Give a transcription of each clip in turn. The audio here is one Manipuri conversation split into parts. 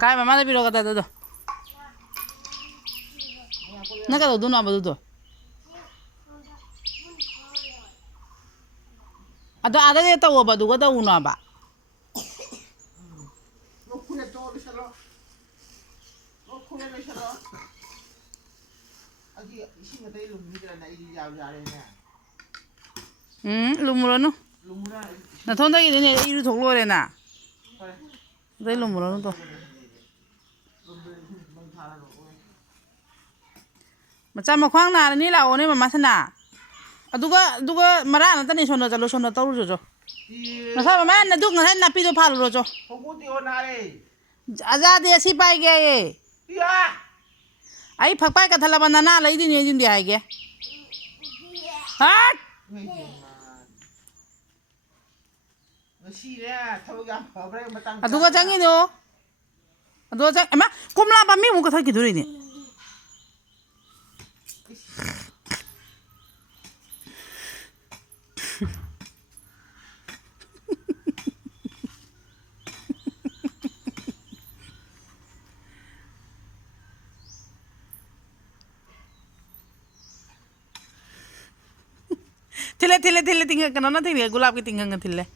Cái mà mang video cái đó. Nó cái đồ nào mà đồ. Ada dia tahu apa tu kata una ba. Lumura no. Na thonda ini ni iru thoklo re na. Dai lumura no to. Macam makwang na ni la one mama sana. Aduga mara na tani sona jalo sona taru jo. Masa mama na duk na na pido phalu ro jo. Aza de si pai ge ye. Ai phak pai ka thala banana lai di ni jin di ai ge. Ha? Aduga jangi no. Aduga jang ema kumla ba mi mu ka thaki duri ni. Tile tinggal kena nanti dia gulab ki tinggal ngetile.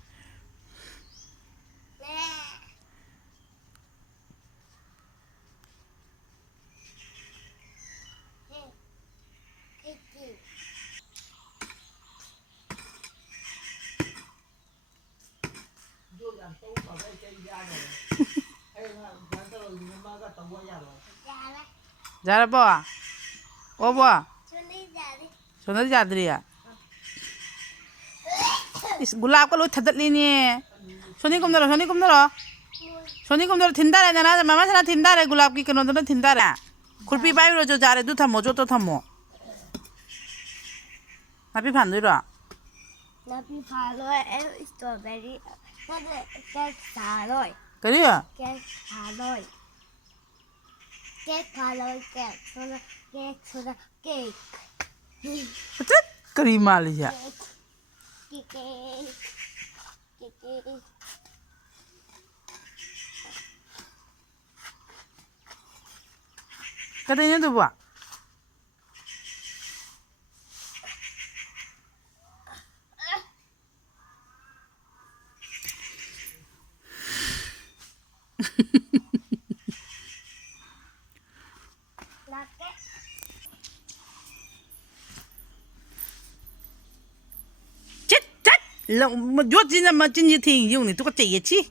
Jara bawa, oh bawa. Sudah jadi ya. Is gulab kalau terdekat ni. Soni kum daro. Soni kum daro tinda re na. Mama sana tinda re gulab ki keno daro tinda re. Kurpi pai ro jo jare du thamo jo to thamo. Napi phan ro. Napi phaloi strawberry. Cake phaloi. Cái gì à? Cake phaloi. Cake phaloi cake. Soda cake. Chết cái mà lì à? Cái này nó đâu lòng mà vuốt gì mà trên như thì dùng thì tôi có chỉ chi